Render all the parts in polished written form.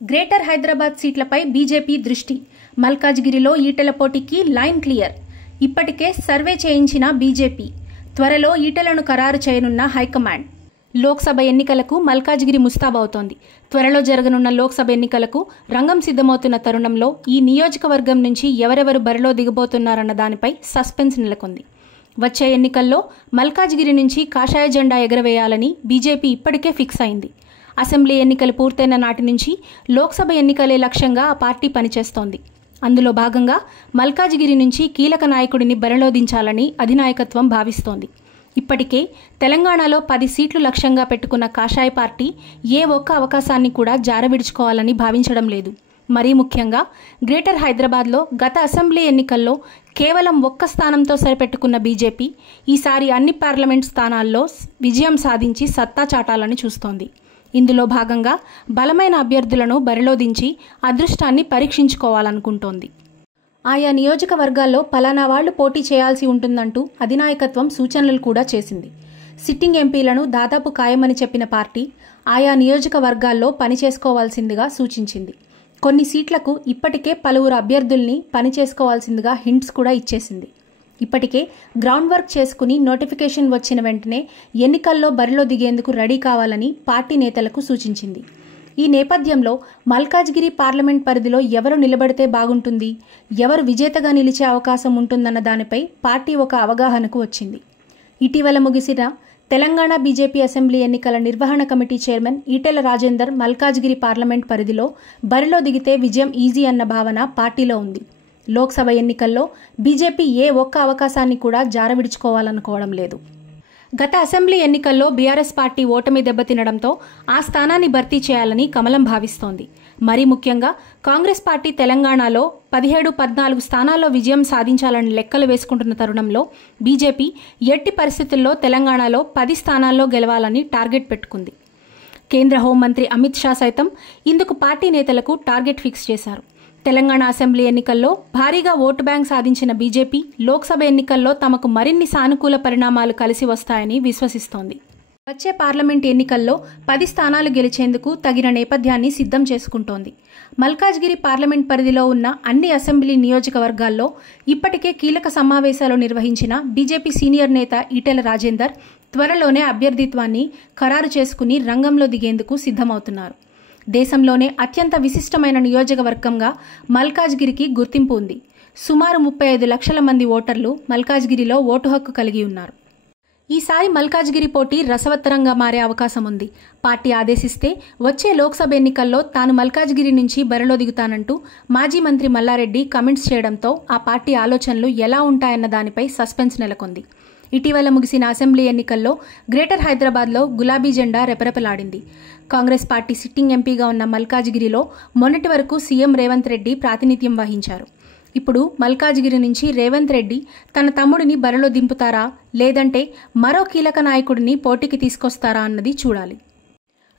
Greater Hyderabad సీట్లపై BJP దృష్టి. మల్కాజ్గిరిలో ఈటెల పోటీకి లైన్ క్లియర్. ఇప్పటికే సర్వే చేయించిన బీజేపీ. త్వరలో ఈటెలను ఖరారు చేయనున్న హైకమాండ్. లోక్సభ ఎన్నికలకు మల్కాజ్గిరి ముస్తాబవుతోంది. త్వరలో జరగనున్న లోక్సభ ఎన్నికలకు రంగం సిద్ధమవుతున్న తరుణంలో ఈ నియోజకవర్గం నుంచి ఎవరెవరు బరిలో దిగబోతున్నారన్న దానిపై సస్పెన్స్ నెలకొంది. వచ్చే ఎన్నికల్లో మల్కాజ్గిరి నుంచి కాషాయ జెండా ఎగరవేయాలని బీజేపీ ఇప్పటికే ఫిక్స్ అయింది. అసెంబ్లీ ఎన్నికలు పూర్తయిన నాటి నుంచి లోక్సభ ఎన్నికలే లక్ష్యంగా ఆ పార్టీ పనిచేస్తోంది. అందులో భాగంగా మల్కాజ్గిరి నుంచి కీలక నాయకుడిని బరిలో దించాలని అధినాయకత్వం భావిస్తోంది. ఇప్పటికే తెలంగాణలో 10 సీట్లు లక్ష్యంగా పెట్టుకున్న కాషాయ పార్టీ ఏ ఒక్క అవకాశాన్ని కూడా జారవిడుచుకోవాలని భావించడం లేదు. మరీ ముఖ్యంగా గ్రేటర్ హైదరాబాద్లో గత అసెంబ్లీ ఎన్నికల్లో కేవలం ఒక్క స్థానంతో సరిపెట్టుకున్న బీజేపీ ఈసారి అన్ని పార్లమెంట్ స్థానాల్లో విజయం సాధించి సత్తా చాటాలని చూస్తోంది. ఇందులో భాగంగా బలమైన అభ్యర్థులను బరిలో దించి అదృష్టాన్ని పరీక్షించుకోవాలనుకుంటోంది. ఆయా నియోజకవర్గాల్లో పలానా వాళ్లు పోటీ చేయాల్సి ఉంటుందంటూ అధినాయకత్వం సూచనలు కూడా చేసింది. సిట్టింగ్ ఎంపీలను దాదాపు ఖాయమని చెప్పిన పార్టీ ఆయా నియోజకవర్గాల్లో పనిచేసుకోవాల్సిందిగా సూచించింది. కొన్ని సీట్లకు ఇప్పటికే పలువురు అభ్యర్థుల్ని పనిచేసుకోవాల్సిందిగా హింట్స్ కూడా ఇచ్చేసింది. ఇప్పటికే గ్రౌండ్ వర్క్ చేసుకుని నోటిఫికేషన్ వచ్చిన వెంటనే ఎన్నికల్లో బరిలో దిగేందుకు రెడీ కావాలని పార్టీ నేతలకు సూచించింది. ఈ నేపథ్యంలో మల్కాజ్గిరి పార్లమెంట్ పరిధిలో ఎవరు నిలబడితే బాగుంటుంది, ఎవరు విజేతగా నిలిచే అవకాశం ఉంటుందన్న దానిపై పార్టీ ఒక అవగాహనకు వచ్చింది. ఇటీవల ముగిసిన తెలంగాణ బీజేపీ అసెంబ్లీ ఎన్నికల నిర్వహణ committee chairman Etela Rajender Malkajgiri parliament పరిధిలో బరిలో దిగితే విజయం ఈజీ అన్న భావన పార్టీలో ఉంది. లోక్సభ ఎన్నికల్లో బీజేపీ ఏ ఒక్క అవకాశాన్ని కూడా జారవిడుచుకోవాలనుకోవడం లేదు. గత అసెంబ్లీ ఎన్నికల్లో బీఆర్ఎస్ పార్టీ ఓటమి దెబ్బతినడంతో ఆ స్థానాన్ని భర్తీ చేయాలని కమలం భావిస్తోంది. మరీ ముఖ్యంగా కాంగ్రెస్ పార్టీ తెలంగాణలో 17-14 స్థానాల్లో విజయం సాధించాలని లెక్కలు వేసుకుంటున్న తరుణంలో బీజేపీ ఎట్టి పరిస్థితుల్లో తెలంగాణలో 10 స్థానాల్లో గెలవాలని టార్గెట్ పెట్టుకుంది. కేంద్ర హోంమంత్రి అమిత్ షా సైతం ఇందుకు పార్టీ నేతలకు టార్గెట్ ఫిక్స్ చేశారు. తెలంగాణ అసెంబ్లీ ఎన్నికల్లో భారీగా ఓటు బ్యాంక్ సాధించిన బీజేపీ లోక్సభ ఎన్నికల్లో తమకు మరిన్ని సానుకూల పరిణామాలు కలిసి వస్తాయని విశ్వసిస్తోంది. వచ్చే పార్లమెంట్ ఎన్నికల్లో 10 స్థానాలు గెలిచేందుకు తగిన నేపథ్యాన్ని సిద్ధం చేసుకుంటోంది. మల్కాజ్గిరి పార్లమెంట్ పరిధిలో ఉన్న అన్ని అసెంబ్లీ నియోజకవర్గాల్లో ఇప్పటికే కీలక సమావేశాలు నిర్వహించిన బీజేపీ సీనియర్ నేత ఈటెల రాజేందర్ త్వరలోనే అభ్యర్థిత్వాన్ని ఖరారు చేసుకుని రంగంలో దిగేందుకు సిద్ధమవుతున్నారు. దేశంలోనే అత్యంత విశిష్టమైన నియోజకవర్గంగా మల్కాజ్గిరికి గుర్తింపు ఉంది. సుమారు 35 లక్షల మంది ఓటర్లు మల్కాజ్గిరిలో ఓటు హక్కు కలిగి ఉన్నారు. ఈసారి మల్కాజ్గిరి పోటీ రసవత్తరంగా మారే అవకాశం ఉంది. పార్టీ ఆదేశిస్తే వచ్చే లోక్సభ ఎన్నికల్లో తాను మల్కాజ్గిరి నుంచి బరిలో దిగుతానంటూ మాజీ మంత్రి మల్లారెడ్డి కమెంట్స్ చేయడంతో ఆ పార్టీ ఆలోచనలు ఎలా ఉంటాయన్న దానిపై సస్పెన్స్ నెలకొంది. ఇటీవల ముగిసిన అసెంబ్లీ ఎన్నికల్లో గ్రేటర్ హైదరాబాద్లో గులాబీ జెండా రెపరెపలాడింది. కాంగ్రెస్ పార్టీ సిట్టింగ్ ఎంపీగా ఉన్న మల్కాజ్గిరిలో మొన్నటి వరకు సీఎం రేవంత్ రెడ్డి ప్రాతినిధ్యం వహించారు. ఇప్పుడు మల్కాజ్గిరి నుంచి రేవంత్ రెడ్డి తన తమ్ముడిని బరిలో దింపుతారా, లేదంటే మరో కీలక నాయకుడిని పోటీకి తీసుకొస్తారా అన్నది చూడాలి.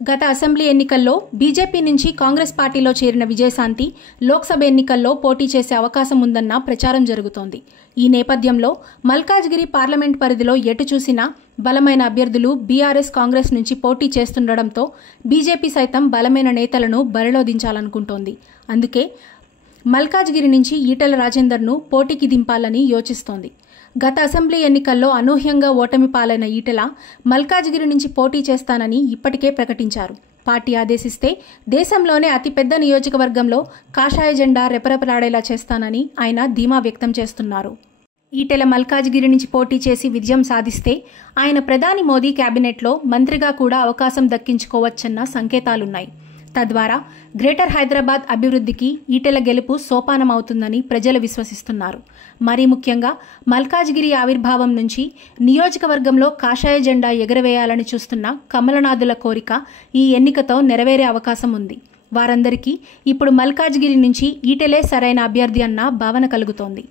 గత అసెంబ్లీ ఎన్నికల్లో బీజేపీ నుంచి కాంగ్రెస్ పార్టీలో చేరిన విజయశాంతి లోక్సభ ఎన్నికల్లో పోటీ చేసే అవకాశం ఉందన్న ప్రచారం జరుగుతోంది. ఈ నేపథ్యంలో మల్కాజ్గిరి పార్లమెంట్ పరిధిలో ఎటు చూసినా బలమైన అభ్యర్థులు బీఆర్ఎస్ కాంగ్రెస్ నుంచి పోటీ చేస్తుండటంతో బీజేపీ సైతం బలమైన నేతలను బరిలో దించాలనుకుంటోంది. అందుకే మల్కాజ్గిరి నుంచి ఈటెల రాజేందర్ను పోటీకి దింపాలని యోచిస్తోంది. గత అసెంబ్లీ ఎన్నికల్లో అనూహ్యంగా ఓటమి పాలైన ఈటెల మల్కాజ్గిరి నుంచి పోటీ చేస్తానని ఇప్పటికే ప్రకటించారు. పార్టీ ఆదేశిస్తే దేశంలోనే అతిపెద్ద నియోజకవర్గంలో కాషాయ జెండా రెపరెపలాడేలా చేస్తానని ఆయన ధీమా వ్యక్తం చేస్తున్నారు. ఈటెల మల్కాజ్గిరి నుంచి పోటీ చేసి విజయం సాధిస్తే ఆయన ప్రధాని మోదీ కేబినెట్లో మంత్రిగా కూడా అవకాశం దక్కించుకోవచ్చన్న సంకేతాలున్నాయి. తద్వారా గ్రేటర్ హైదరాబాద్ అభివృద్ధికి ఈటెల గెలుపు సోపానమవుతుందని ప్రజలు విశ్వసిస్తున్నారు. మరీ ముఖ్యంగా మల్కాజ్గిరి ఆవిర్భావం నుంచి నియోజకవర్గంలో కాషాయ జెండా ఎగరవేయాలని చూస్తున్న కమలనాథుల కోరిక ఈ ఎన్నికతో నెరవేరే అవకాశం ఉంది. వారందరికీ ఇప్పుడు మల్కాజ్గిరి నుంచి ఈటెలే సరైన అభ్యర్థి అన్న భావన కలుగుతోంది.